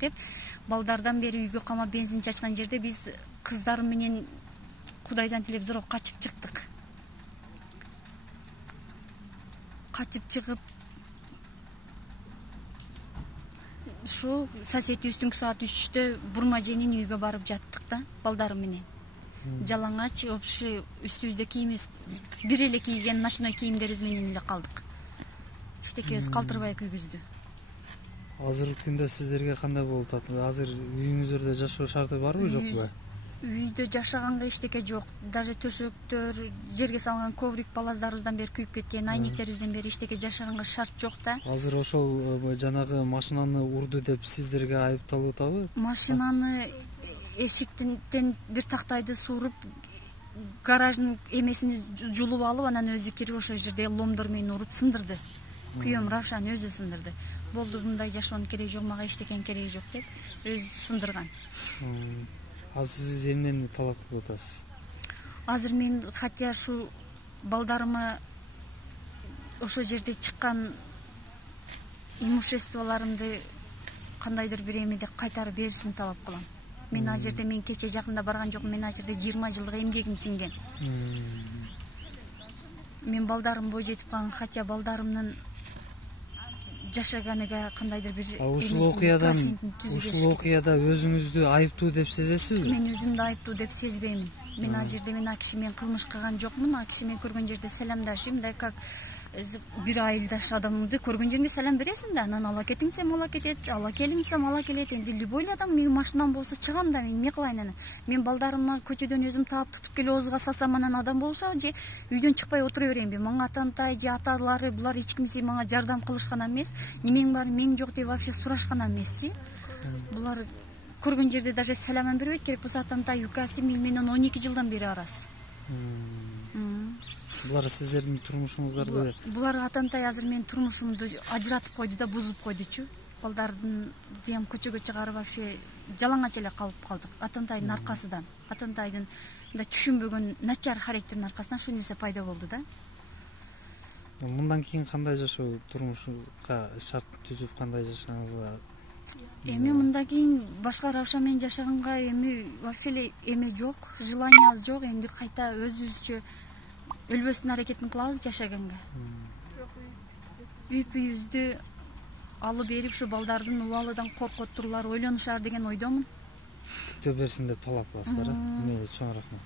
деп балдардан бери үйгө кама бензин чачкан жерде биз кыздарым менен Кудайдан тилеп зор качып чыктык. Качып чыгып ушу соседибиздин саат 3-тө бурма женин үйгө барып жаттык да балдарым менен. Жалаңач, вообще үстүбүздө кийимибиз бир эле кийген ночной кийимдерибиз менен эле калдык. Эчтекебиз калтырбай күйгүздү. Азыркы күндө сиздерге кандай болуп атат? Азыр үйүңүздөрдө жашоо шарты барбы, жокпу? Үйдө жашаганга эчтеке жок. Даже төшөктөр, жерге салган коврик балаздарыбыздан бери күйүп кеткен, айниктерибизден бери эчтеке жашаганга шарт жок да. Азыр ошол жанагы машинаны урду деп сиздерге айыпталып атабы? Машинаны эшиктен бир тактайды сууруп, гараждын эмесини жулуп алып, анан өзү кирип ошол жерде ломдор менен уруп сындырды. Күйөөм Равшан өзү сындырды. Болду, мындай жашоонун кереги жок, мага эчтекенин кереги жок деп өзү сындырган. Азыр сиз эмнени талап кылып атасыз? Азыр мен хотя ушу балдарыма ошол жерде чыккан имуществолорумду кандайдыр бир эмеде кайтарып беришин талап кылам. Мен ал жерде мен кече жакында барган жокмун, мен ал жерде 20 жылдык эмгегим сиңген. Мен балдарым бой жетип калган, хотя балдарымдын жашаганыга кандайдыр бир ушул окуяда өзүңүздү айыптуу деп сезесизби? Мен өзүмдү айыптуу деп сезбеймин. Мен ал жерде ал киши менен кылмыш кылган жокмун. Ал киши менен көргөн жерде саламдашып, мындай как бир айылдаш адамды көргөн жерде салам бересиң да, анан ала кетиң десем ала кетет, ала келиң десем ала келет. Энди любой адам менин машинам болсо чыгам да, мен эмне кылайын анан? Мен балдарыма көчөдөн өзүм таап тутуп келип оозуга салсам анан адам болушабы же үйдөн чыкпай отура берейинби? Мага атантай же аталары булар эч кимиси мага жардам кылышкан эмес, немең бар, эмең жок деп вообще сурашкан эмесчи. Булар көргөн жерде даже салам бербейт, керек болсо атантай укасы менен 12 жылдан бери арасы. Булар сиздердин турмушуңуздарды... Булар атантай азыр менин турмушумду ажыратып койду да, бузуп койдучу. Балдардын дем көчөгө чыгарып вообще жалаңач эле калып калдык. Атантайдын аркасынан, атантайдын түшүнбөгөн начар характердин аркасынан ушул нерсе пайда болду да. Мындан кийин кандай жашоо, турмушка шарт түзүп кандай жашаганыңызга? Эми мындан кийин башка Равшан менен жашаганга эми вообще эле эме жок, желаниябыз жок. Энди кайта өзүбүзчө өлбөстүн аракетин кылабыз жашаганга. Үйпүйүздү алып берип, ушу балдардын убалыдан коркоттурлар, ойлонушар деген ойдомун. Күтө берсин деп талап кыласыздар, чоң рахмат.